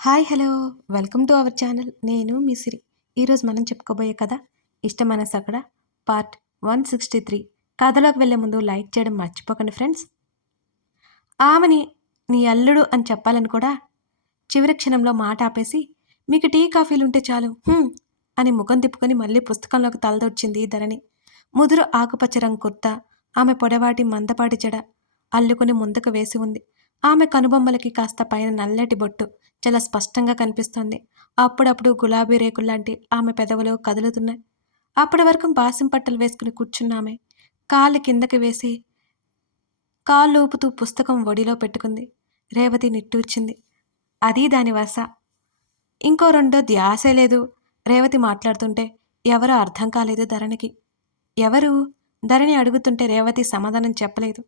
Hi hello welcome to our channel. నేను మీ సిరి. ఈరోజు మనం చెప్పుకోబోయే కథ ఇష్టమైన సకడ పార్ట్ 163. కథలోకి వెళ్ళే ముందు లైక్ చేయడం మర్చిపోకండి ఫ్రెండ్స్. ఆమెని నీ అల్లుడు అని చెప్పాలని కూడా చివరి క్షణంలో మాట ఆపేసి మీకు టీ కాఫీలు ఉంటే చాలు అని ముఖం తిప్పుకొని మళ్ళీ పుస్తకంలోకి తలదొచ్చింది ధరణి. ముదురు ఆకుపచ్చ రంగు కుర్తా, ఆమె పొడవాటి మందపాటి జడ అల్లుకుని ముందుకు వేసి ఉంది. ఆమె కనుబొమ్మలకి కాస్త పైన నల్లటి బొట్టు చాలా స్పష్టంగా కనిపిస్తోంది. అప్పుడప్పుడు గులాబీ రేకుల్లాంటి ఆమె పెదవులు కదులుతున్నాయి. అప్పటి వరకు బాసిం పట్టలు వేసుకుని కూర్చున్న ఆమె కాళ్ళు కిందకి వేసి కాళ్ళు ఊపుతూ పుస్తకం ఒడిలో పెట్టుకుంది. రేవతి నిట్టూర్చింది. అది దాని వశ. ఇంకో రెండో ధ్యాసే లేదు. రేవతి మాట్లాడుతుంటే ఎవరో అర్థం కాలేదు ధరణికి. ఎవరు? ధరణి అడుగుతుంటే రేవతి సమాధానం చెప్పలేదు.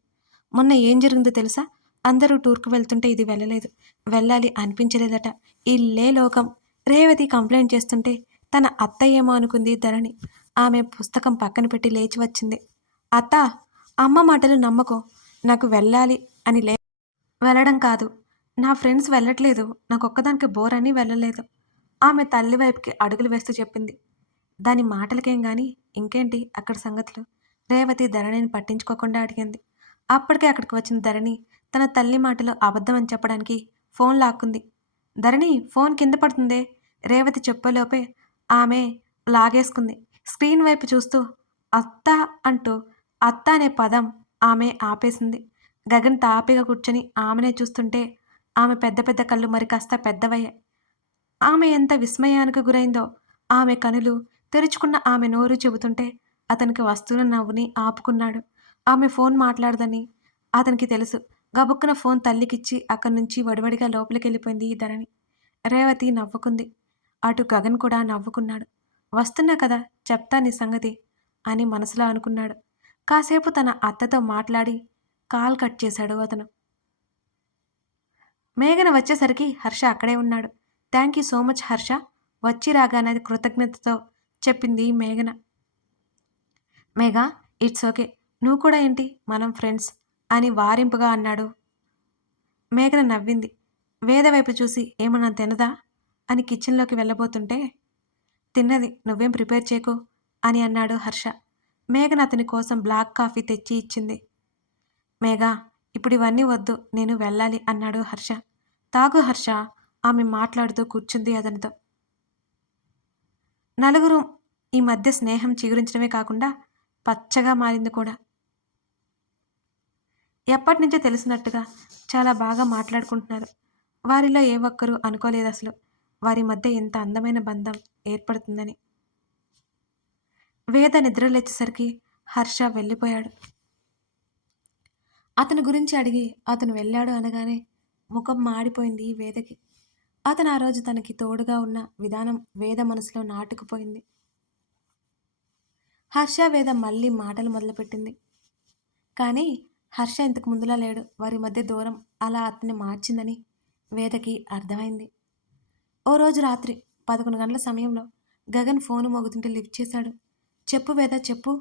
మొన్న ఏం జరిగిందో తెలుసా? అందరూ టూర్కు వెళ్తుంటే ఇది వెళ్ళలేదు. వెళ్ళాలి అనిపించలేదట. ఇల్లే లోకం. రేవతి కంప్లైంట్ చేస్తుంటే తన అత్త ఏమో అనుకుంది ధరణి. ఆమె పుస్తకం పక్కన పెట్టి లేచి వచ్చింది. అత్త, అమ్మ మాటలు నమ్మకో. నాకు వెళ్ళాలి అని వెళ్ళడం కాదు. నా ఫ్రెండ్స్ వెళ్ళట్లేదు. నాకొక్కదానికి బోర్ అని వెళ్ళలేదు. ఆమె తల్లి వైపుకి అడుగులు వేస్తూ చెప్పింది. దాని మాటలకేం గాని ఇంకేంటి అక్కడ సంగతులు? రేవతి ధరణిని పట్టించుకోకుండా అడిగింది. అప్పటికే అక్కడికి వచ్చిన ధరణి తన తల్లి మాటలు అబద్ధమని చెప్పడానికి ఫోన్ లాక్కుంది. ధరణి, ఫోన్ కింద పడుతుందే. రేవతి చెప్పలోపే ఆమె లాగేసుకుంది. స్క్రీన్ వైపు చూస్తూ అత్త అంటూ అత్త అనే పదం ఆమె ఆపేసింది. గగన్ తాపిగా కూర్చొని ఆమెనే చూస్తుంటే ఆమె పెద్ద పెద్ద కళ్ళు మరి కాస్త పెద్దవయ్యాయి. ఆమె ఎంత విస్మయానికి గురైందో. ఆమె కనులు తెరుచుకున్న ఆమె నోరు చెబుతుంటే అతనికి వస్తున్న నవ్వుని ఆపుకున్నాడు. ఆమె ఫోన్ మాట్లాడదని అతనికి తెలుసు. గబుక్కున ఫోన్ తల్లికిచ్చి అక్కడి నుంచి వడివడిగా లోపలికెళ్ళిపోయింది ఈ ధరణి. రేవతి నవ్వుకుంది. అటు గగన్ కూడా నవ్వుకున్నాడు. వస్తున్నా కదా, చెప్తా నీ సంగతి అని మనసులో అనుకున్నాడు. కాసేపు తన అత్తతో మాట్లాడి కాల్ కట్ చేశాడు అతను. మేఘన వచ్చేసరికి హర్ష అక్కడే ఉన్నాడు. Thank you so much Harsha, వచ్చి రాగానే కృతజ్ఞతతో చెప్పింది మేఘన. Megha, it's okay. నువ్వు కూడా ఏంటి, మనం ఫ్రెండ్స్ అని వారింపుగా అన్నాడు. మేఘన నవ్వింది. వేద వైపు చూసి ఏమన్నా తినదా అని కిచెన్లోకి వెళ్ళబోతుంటే తిన్నది, నువ్వేం ప్రిపేర్ చేయకు అని అన్నాడు హర్ష. మేఘన అతని కోసం బ్లాక్ కాఫీ తెచ్చి ఇచ్చింది. మేఘా, ఇప్పుడు ఇవన్నీ వద్దు, నేను వెళ్ళాలి అన్నాడు హర్ష. తాగు హర్ష, ఆమె మాట్లాడుతూ కూర్చుంది అతనితో. నలుగురు ఈ మధ్య స్నేహం చిగురించడమే కాకుండా పచ్చగా మారింది కూడా. ఎప్పటినుంచో తెలిసినట్టుగా చాలా బాగా మాట్లాడుకుంటున్నారు. వారిలో ఏ ఒక్కరూ అనుకోలేదు అసలు వారి మధ్య ఇంత అందమైన బంధం ఏర్పడుతుందని. వేద నిద్రలేచేసరికి హర్ష వెళ్ళిపోయాడు. అతని గురించి అడిగి అతను వెళ్ళాడు అనగానే ముఖం మాడిపోయింది వేదకి. అతను ఆ రోజు తనకి తోడుగా ఉన్న విధానం వేద మనసులో నాటుకుపోయింది. హర్ష వేద మళ్ళీ మాటలు మొదలుపెట్టింది. కానీ హర్ష ఇంతకు ముందులా లేడు. వారి మధ్య దూరం అలా అతన్ని మార్చిందని వేదకి అర్థమైంది. ఓ రోజు రాత్రి 11 గంటల సమయంలో గగన్ ఫోను మోగుతుంటే లిఫ్ట్ చేశాడు. చెప్పు వేద, చెప్పు.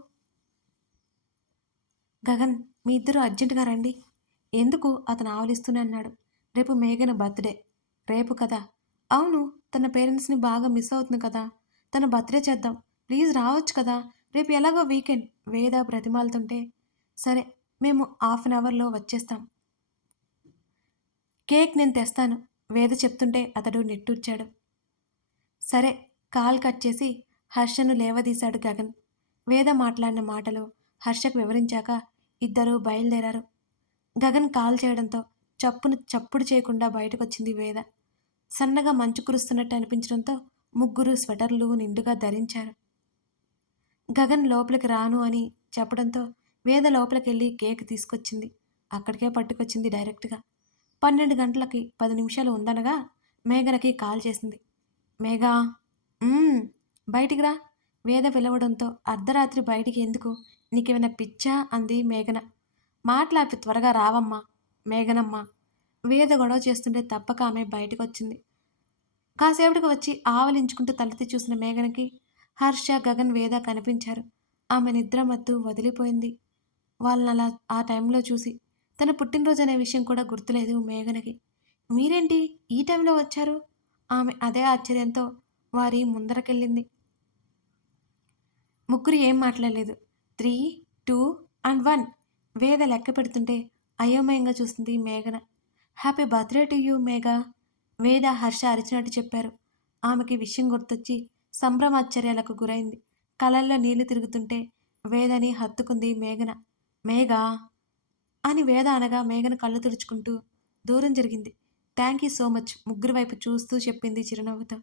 గగన్, మీ ఇద్దరు అర్జెంటుగా రండి. ఎందుకు? అతను ఆవలిస్తూనే అన్నాడు. రేపు మేఘన బర్త్డే. రేపు కదా? అవును, తన పేరెంట్స్ని బాగా మిస్ అవుతుంది కదా. తన బర్త్డే చేద్దాం. ప్లీజ్ రావచ్చు కదా. రేపు ఎలాగో వీకెండ్. వేద బ్రతిమాలుతుంటే సరే, మేము హాఫ్ అన్ అవర్లో వచ్చేస్తాం. కేక్ నేను తెస్తాను. వేద చెప్తుంటే అతడు నిట్టూర్చాడు. సరే, కాల్ కట్ చేసి హర్షను లేవదీశాడు గగన్. వేద మాట్లాడిన మాటలు హర్షకు వివరించాక ఇద్దరూ బయలుదేరారు. గగన్ కాల్ చేయడంతో చప్పుడు చేయకుండా బయటకొచ్చింది వేద. సన్నగా మంచు కురుస్తున్నట్టు అనిపించడంతో ముగ్గురు స్వెటర్లు నిండుగా ధరించారు. గగన్ లోపలికి రాను అని చెప్పడంతో వేద లోపలికెళ్ళి కేక్ తీసుకొచ్చింది. అక్కడికే పట్టుకొచ్చింది డైరెక్ట్గా. 12 గంటలకి 10 నిమిషాలు ఉందనగా మేఘనకి కాల్ చేసింది. మేఘా, బయటికి రా. వేద పిలవడంతో అర్ధరాత్రి బయటికి ఎందుకు? నీకేమైనా పిచ్చా అంది మేఘన. మాట్లాపి త్వరగా రావమ్మా. మేఘనమ్మ. వేద గొడవ చేస్తుంటే తప్పక ఆమె బయటకొచ్చింది. కాసేపటికి వచ్చి ఆవలించుకుంటూ తలెత్తి చూసిన మేఘనకి హర్ష, గగన్, వేద కనిపించారు. ఆమె నిద్రమత్తు వదిలిపోయింది. వాళ్ళనలా ఆ టైంలో చూసి. తన పుట్టినరోజు అనే విషయం కూడా గుర్తులేదు మేఘనకి. మీరేంటి ఈ టైంలో వచ్చారు ఆమె అదే ఆశ్చర్యంతో వారి ముందరకెళ్ళింది. ముగ్గురు ఏం మాట్లాడలేదు. 3, 2 అండ్ 1 వేద లెక్క పెడుతుంటే అయోమయంగా చూస్తుంది మేఘన. Happy birthday to you Megha! వేద, హర్ష అరిచినట్టు చెప్పారు. ఆమెకి విషయం గుర్తొచ్చి సంభ్రమాశ్చర్యాలకు గురైంది. కళ్ళల్లో నీళ్లు తిరుగుతుంటే వేదని హత్తుకుంది మేఘన. మేఘా! అని వేద అనగా మేఘన కళ్ళు తుడుచుకుంటూ దూరం జరిగింది. థ్యాంక్ యూ సో మచ్ ముగ్గురి వైపు చూస్తూ చెప్పింది చిరునవ్వుతో.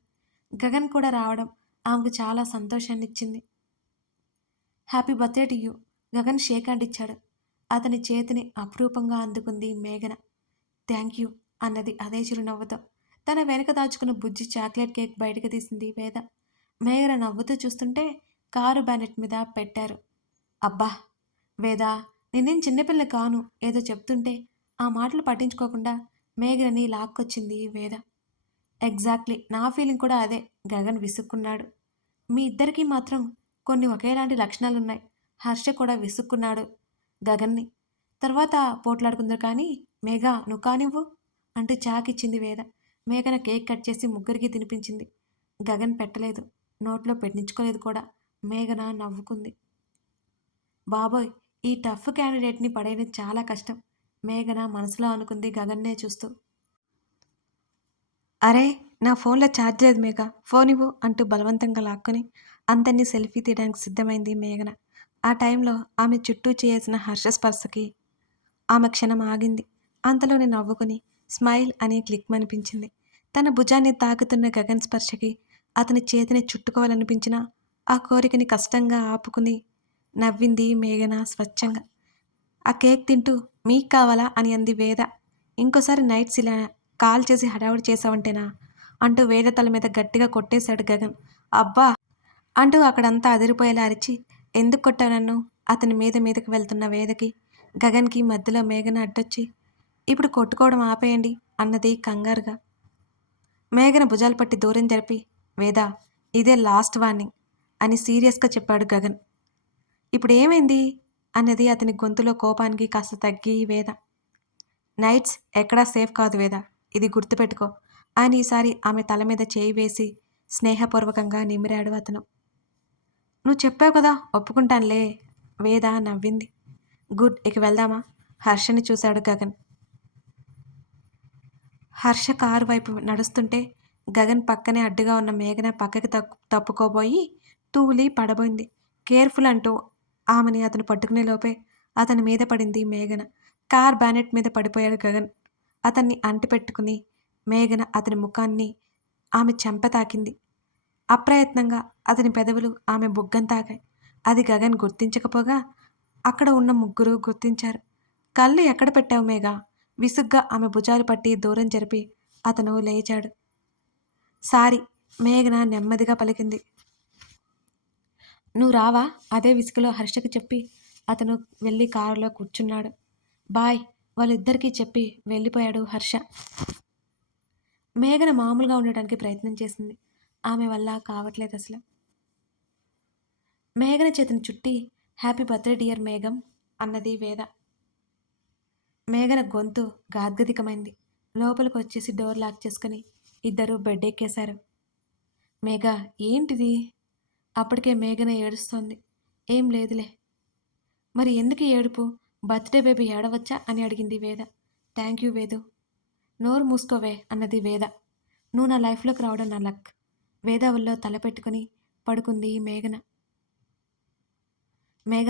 గగన్ కూడా రావడం ఆమెకు చాలా సంతోషాన్నిచ్చింది. Happy birthday to you! Gagan shake hand ఇచ్చాడు. అతని చేతిని అపురూపంగా అందుకుంది మేఘన. థ్యాంక్ యూ అన్నది అదే చిరునవ్వుతో. తన వెనక దాచుకున్న బుజ్జి చాక్లెట్ కేక్ బయటకు తీసింది వేద. మేఘన నవ్వుతూ చూస్తుంటే కారు బ్యానెట్ మీద పెట్టారు. అబ్బా! వేదా, నేనేం చిన్నపిల్ల కాను ఏదో చెప్తుంటే ఆ మాటలు పట్టించుకోకుండా మేఘనని లాక్కొచ్చింది వేద. ఎగ్జాక్ట్లీ నా ఫీలింగ్ కూడా అదే. గగన్ విసుక్కున్నాడు. మీ ఇద్దరికీ మాత్రం కొన్ని ఒకేలాంటి లక్షణాలున్నాయి. హర్ష కూడా విసుక్కున్నాడు గగన్ని. తర్వాత పోట్లాడుకుందరు కానీ మేఘా నువ్వు కానివ్వు అంటూ చాకిచ్చింది వేద. మేఘన కేక్ కట్ చేసి ముగ్గురికి తినిపించింది. గగన్ పెట్టలేదు, నోట్లో పెట్టించుకోలేదు కూడా. మేఘన నవ్వుకుంది. బాబోయ్, ఈ టఫ్ క్యాండిడేట్ని పడేయడం చాలా కష్టం మేఘన మనసులో అనుకుంది గగన్నే చూస్తూ. అరే, నా ఫోన్లో ఛార్జ్ లేదు మేఘ, ఫోన్ ఇవ్వు అంటూ బలవంతంగా లాక్కొని అందరినీ సెల్ఫీ తీయడానికి సిద్ధమైంది మేఘన. ఆ టైంలో ఆమె చుట్టూ చేసిన హర్షస్పర్శకి ఆమె క్షణం ఆగింది. అంతలోనే నవ్వుకుని స్మైల్ అని క్లిక్ అనిపించింది. తన భుజాన్ని తాకుతున్న గగన్ స్పర్శకి అతని చేతిని చుట్టుకోవాలనిపించినా ఆ కోరికని కష్టంగా ఆపుకుని నవ్వింది మేఘన స్వచ్ఛంగా. ఆ కేక్ తింటూ మీకు కావాలా అని అంది వేద. ఇంకోసారి నైట్స్ ఇలా కాల్ చేసి హడావుడి చేసావంటేనా అంటూ వేద తల మీద గట్టిగా కొట్టేశాడు గగన్. అబ్బా అంటూ అక్కడంతా అదిరిపోయేలా అరిచి ఎందుకు కొట్టావు నన్ను అతని మీదకి వెళ్తున్న వేదకి గగన్కి మధ్యలో మేఘన అడ్డొచ్చి ఇప్పుడు కొట్టుకోవడం ఆపేయండి అన్నది కంగారుగా. మేఘన భుజాలు పట్టి దూరం జరిపి వేద ఇదే లాస్ట్ వార్నింగ్ అని సీరియస్గా చెప్పాడు గగన్. ఇప్పుడు ఏమైంది అన్నది అతని గొంతులో కోపానికి కాస్త తగ్గి వేద. నైట్స్ ఎక్కడా సేఫ్ కాదు వేద, ఇది గుర్తుపెట్టుకో అని ఈసారి ఆమె తల మీద చేయి వేసి స్నేహపూర్వకంగా నిమిరాడు అతను. నువ్వు చెప్పావు కదా ఒప్పుకుంటానులే వేద నవ్వింది. గుడ్, ఇక వెళ్దామా హర్షని చూశాడు గగన్. హర్ష కారు వైపు నడుస్తుంటే గగన్ పక్కనే అడ్డుగా ఉన్న మేఘన పక్కకి తప్పుకోబోయి తూలి పడబోయింది. కేర్ఫుల్ అంటూ ఆమెని అతను పట్టుకునే లోపే అతని మీద పడింది మేఘన. కార్ బ్యానెట్ మీద పడిపోయాడు గగన్. అతన్ని అంటిపెట్టుకుని మేఘన అతని ముఖాన్ని ఆమె చెంప తాకింది. అప్రయత్నంగా అతని పెదవులు ఆమె బుగ్గం తాకాయి. అది గగన్ గుర్తించకపోగా అక్కడ ఉన్న ముగ్గురు గుర్తించారు. కళ్ళు ఎక్కడ పెట్టావు మేఘా విసుగ్గా ఆమె భుజాలు పట్టి దూరం జరిపి అతను లేచాడు. సారీ మేఘన నెమ్మదిగా పలికింది. నువ్వు రావా అదే విసుగులో హర్షకి చెప్పి అతను వెళ్ళి కారులో కూర్చున్నాడు. బాయ్ వాళ్ళిద్దరికీ చెప్పి వెళ్ళిపోయాడు హర్ష. మేఘన మామూలుగా ఉండటానికి ప్రయత్నం చేసింది. ఆమె వల్ల కావట్లేదు అసలు. మేఘన చేతిని చుట్టి హ్యాపీ బర్త్డే డియర్ మేఘం అన్నది వేద. మేఘన గొంతు గాద్గదికమైంది. లోపలికి వచ్చేసి డోర్ లాక్ చేసుకుని ఇద్దరు బెడ్ ఎక్కేశారు. మేఘ ఏంటిది అప్పటికే మేఘన ఏడుస్తోంది. ఏం లేదులే. మరి ఎందుకు ఏడుపు బర్త్డే బేబీ ఏడవచ్చా అని అడిగింది వేద. Thank you Vedu. నోరు మూసుకోవే అన్నది వేద. నువ్వు నా లైఫ్లోకి రావడం నా లక్. వేద ఒళ్ళో తల పెట్టుకుని పడుకుంది మేఘన. మేఘ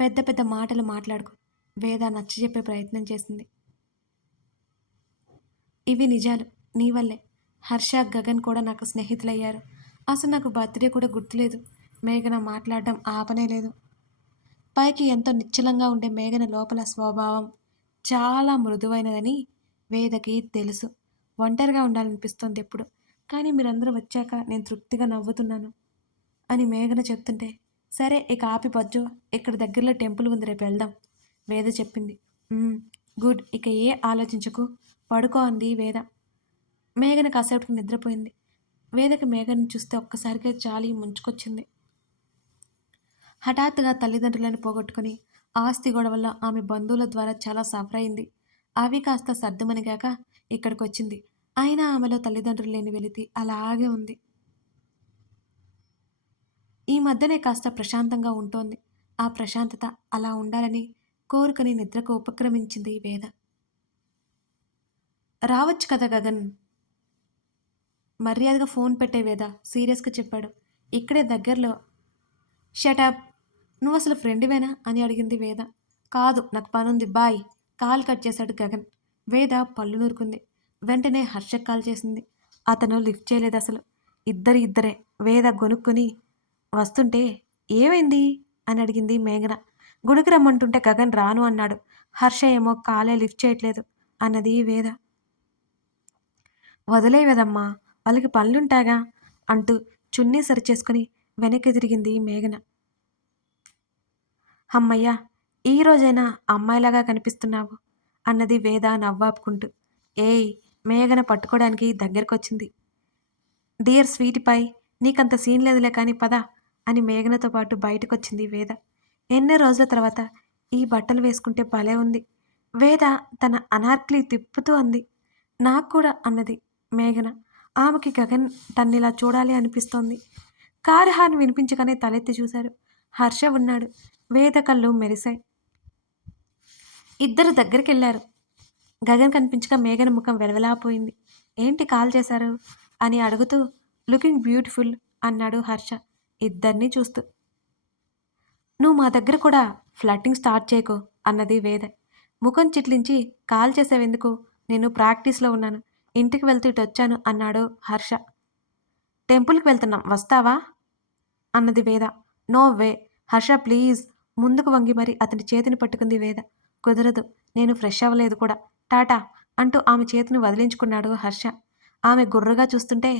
పెద్ద పెద్ద మాటలు మాట్లాడుకు వేద నచ్చజెప్పే ప్రయత్నం చేసింది. ఇవి నిజాలు, నీ వల్లే హర్ష గగన్ కూడా నాకు స్నేహితులయ్యారు. అసలు నాకు బర్త్డే కూడా గుర్తులేదు. మేఘన మాట్లాడడం ఆపనే లేదు. పైకి ఎంతో నిశ్చలంగా ఉండే మేఘన లోపల స్వభావం చాలా మృదువైనదని వేదకి తెలుసు. ఒంటరిగా ఉండాలనిపిస్తోంది ఎప్పుడు, కానీ మీరందరూ వచ్చాక నేను తృప్తిగా నవ్వుతున్నాను అని మేఘన చెప్తుంటే సరే ఇక ఆపి పజ్జో, ఇక్కడ దగ్గరలో టెంపుల్ ఉంది, రేపు వెళ్దాం వేద చెప్పింది. గుడ్, ఇక ఏ ఆలోచించకు, పడుకో అంది వేద. మేఘన కాసేపటికి నిద్రపోయింది. వేదకి మేఘని చూస్తే ఒక్కసారిగా జాలి ముంచుకొచ్చింది. హఠాత్తుగా తల్లిదండ్రులను పోగొట్టుకుని ఆస్తి గొడవల్లో ఆమె బంధువుల ద్వారా చాలా సఫర్ అయింది. అవి కాస్త సర్దుమనిగాక ఇక్కడికి వచ్చింది. అయినా ఆమెలో తల్లిదండ్రులు లేని వెలితి అలాగే ఉంది. ఈ మధ్యనే కాస్త ప్రశాంతంగా ఉంటోంది. ఆ ప్రశాంతత అలా ఉండాలని కోరుకుని నిద్రకు ఉపక్రమించింది వేద. రావచ్చు కదా గగన్! మర్యాదగా ఫోన్ పెట్టే వేద సీరియస్‌గా చెప్పాడు. ఇక్కడే దగ్గరలో. షటప్! నువ్వసలు ఫ్రెండివేనా అని అడిగింది వేద. కాదు నాకు పనుంది బాయ్. కాల్ కట్ చేశాడు గగన్. వేద పళ్ళు నూరుకుంది. వెంటనే హర్షకి కాల్ చేసింది. అతను లిఫ్ట్ చేయలేదసలు. ఇద్దరే. వేద గొనుక్కుని వస్తుంటే ఏమైంది అని అడిగింది మేఘన. గుడికి రమ్మంటుంటే గగన్ రాను అన్నాడు. హర్ష ఏమో కాలే లిఫ్ట్ చేయట్లేదు అన్నది వేద. వదిలేయవదమ్మా వాళ్ళకి పనులుంటాగా అంటూ చున్నీ సరిచేసుకుని వెనక్కి తిరిగింది మేఘన. హమ్మయ్య! ఈ రోజైనా అమ్మాయిలాగా కనిపిస్తున్నావు అన్నది వేద నవ్వాపుకుంటూ. ఏయ్ మేఘన పట్టుకోవడానికి దగ్గరకొచ్చింది. డియర్ స్వీటీ పై నీకంత సీన్ లేదులే కానీ పద అని మేఘనతో పాటు బయటకొచ్చింది వేద. ఎన్నో రోజుల తర్వాత ఈ బట్టలు వేసుకుంటే భలే ఉంది. వేద తన అనార్కలి తిప్పుతూ అంది. నాకు కూడా అన్నది మేఘన. ఆమెకి గగన్ తన్నిలా చూడాలి అనిపిస్తోంది. కారు హార్న్ వినిపించగానే తలెత్తి చూశారు. హర్ష ఉన్నాడు. వేద కళ్ళు మెరిశాయి. ఇద్దరు దగ్గరికెళ్లారు. గగన్ కనిపించగా మేఘన ముఖం వెలవెలాపోయింది. ఏంటి కాల్ చేశారు అని అడుగుతూ లుకింగ్ బ్యూటిఫుల్ అన్నాడు హర్ష ఇద్దరినీ చూస్తూ. నువ్వు మా దగ్గర కూడా ఫ్లట్టింగ్ స్టార్ట్ చేయకు అన్నది వేద. ముఖం చిట్లించి కాల్ చేసావెందుకు? నేను ప్రాక్టీస్లో ఉన్నాను. ఇంటికి వెళ్తూ ఇటొచ్చాను అన్నాడు హర్ష. టెంపుల్కి వెళ్తున్నాం వస్తావా అన్నది Veda. No way Harsha please. ముందుకు వంగి మరి అతని చేతిని పట్టుకుంది వేద. కుదరదు, నేను ఫ్రెష్ అవ్వలేదు కూడా. టాటా అంటూ ఆమె చేతిని వదిలించుకున్నాడు హర్ష. ఆమె గుర్రగా చూస్తుంటే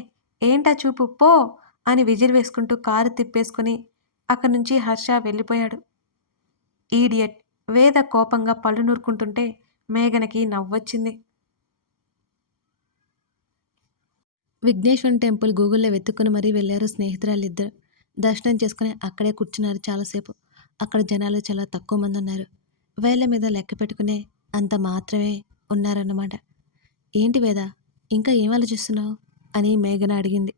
ఏంటా చూపు పో అని విజిల్ వేసుకుంటూ కారు తిప్పేసుకుని అక్కడి నుంచి హర్ష వెళ్ళిపోయాడు. ఈడియట్! వేద కోపంగా పళ్ళు నూరుకుంటుంటే మేఘనకి నవ్వొచ్చింది. విఘ్నేశ్వరుని టెంపుల్ గూగుల్లో వెతుక్కుని మరీ వెళ్ళారు స్నేహితురాలిద్దరు. దర్శనం చేసుకుని అక్కడే కూర్చున్నారు చాలాసేపు. అక్కడ జనాలు చాలా తక్కువ మంది ఉన్నారు. వేళ్ళ మీద లెక్క పెట్టుకునే అంత మాత్రమే ఉన్నారన్నమాట. ఏంటి వేద ఇంకా ఏం ఆలోచిస్తున్నావు అని మేఘన అడిగింది.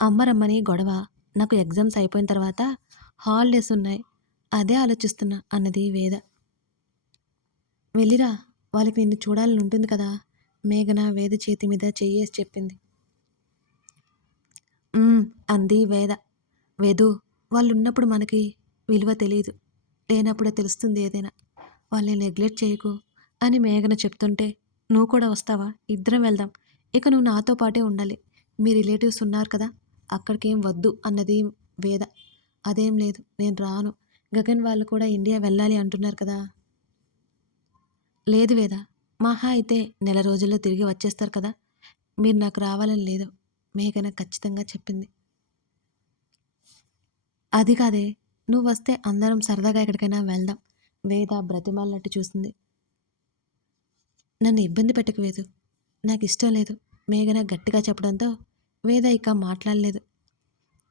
అమ్మ రమ్మని గొడవ. నాకు ఎగ్జామ్స్ అయిపోయిన తర్వాత హాలిడేస్ ఉన్నాయి. అదే ఆలోచిస్తున్నా అన్నది వేద. వెళ్ళిరా, వాళ్ళకి నిన్ను చూడాలని ఉంటుంది కదా. మేఘన వేద చేతి మీద చెయ్యేసి చెప్పింది. అంది వేద. వేదు, వాళ్ళున్నప్పుడు మనకి విలువ తెలీదు, లేనప్పుడే తెలుస్తుంది ఏదైనా. వాళ్ళని నెగ్లెక్ట్ చేయకు అని మేఘన చెప్తుంటే నువ్వు కూడా వస్తావా? ఇద్దరం వెళ్దాం. ఇక నువ్వు నాతో పాటే ఉండాలి. మీ రిలేటివ్స్ ఉన్నారు కదా, అక్కడికేం వద్దు అన్నది వేద. అదేం లేదు, నేను రాను. గగన్ వాళ్ళు కూడా ఇండియా వెళ్ళాలి అంటున్నారు కదా. లేదు వేద, మహా అయితే నెల రోజుల్లో తిరిగి వచ్చేస్తారు కదా. మీరు నాకు రావాలని లేదు మేఘన ఖచ్చితంగా చెప్పింది. అది కాదే, నువ్వు వస్తే అందరం సరదాగా ఎక్కడికైనా వెళ్దాం. వేద బ్రతిమాలినట్టు చూసింది. నన్ను ఇబ్బంది పెట్టకు వేదు, నాకు ఇష్టం లేదు మేఘన గట్టిగా చెప్పడంతో వేద ఇక మాట్లాడలేదు.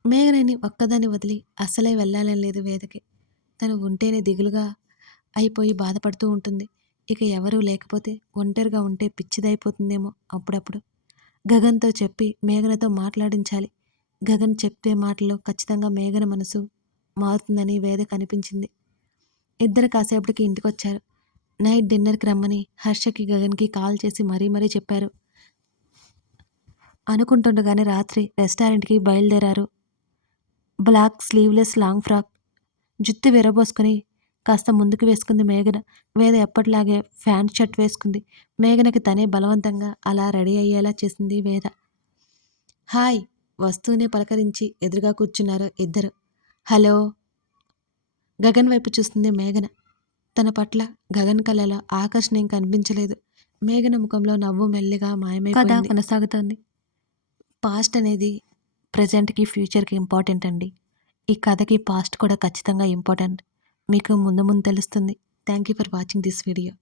మేఘనని ఒక్కదాన్ని వదిలి అస్సలే వెళ్ళాలని లేదు వేదకి. తను ఉంటేనే దిగులుగా అయిపోయి బాధపడుతూ ఉంటుంది. ఇక ఎవరూ లేకపోతే ఒంటరిగా ఉంటే పిచ్చిదైపోతుందేమో అప్పుడప్పుడు. గగన్తో చెప్పి మేఘనతో మాట్లాడించాలి. గగన్ చెప్పే మాటల్లో ఖచ్చితంగా మేఘన మనసు మారుతుందని వేదకు అనిపించింది. ఇద్దరు కాసేపటికి ఇంటికొచ్చారు. నైట్ డిన్నర్కి రమ్మని హర్షకి గగన్కి కాల్ చేసి మరీ చెప్పారు. అనుకుంటుండగానే రాత్రి రెస్టారెంట్కి బయలుదేరారు. బ్లాక్ స్లీవ్లెస్ లాంగ్ ఫ్రాక్ జుత్తు విరబోసుకుని కాస్త ముందుకు వేసుకుంది మేఘన. వేద ఎప్పటిలాగే ప్యాంట్ షర్ట్ వేసుకుంది. మేఘనకి తనే బలవంతంగా అలా రెడీ అయ్యేలా చేసింది వేద. హాయ్ వస్తూనే పలకరించి ఎదురుగా కూర్చున్నారు ఇద్దరు. హలో గగన్ వైపు చూస్తుంది మేఘన. తన పట్ల గగన్ కళ్ళలో ఆకర్షణ ఏం కనిపించలేదు. మేఘన ముఖంలో నవ్వు మెల్లిగా మాయమైపోయింది. కథ కొనసాగుతోంది. పాస్ట్ అనేది ప్రజెంట్కి ఫ్యూచర్కి ఇంపార్టెంట్ అండి. ఈ కథకి పాస్ట్ కూడా ఖచ్చితంగా ఇంపార్టెంట్. మీకు ముందు తెలుస్తుంది. Thank you for watching this video.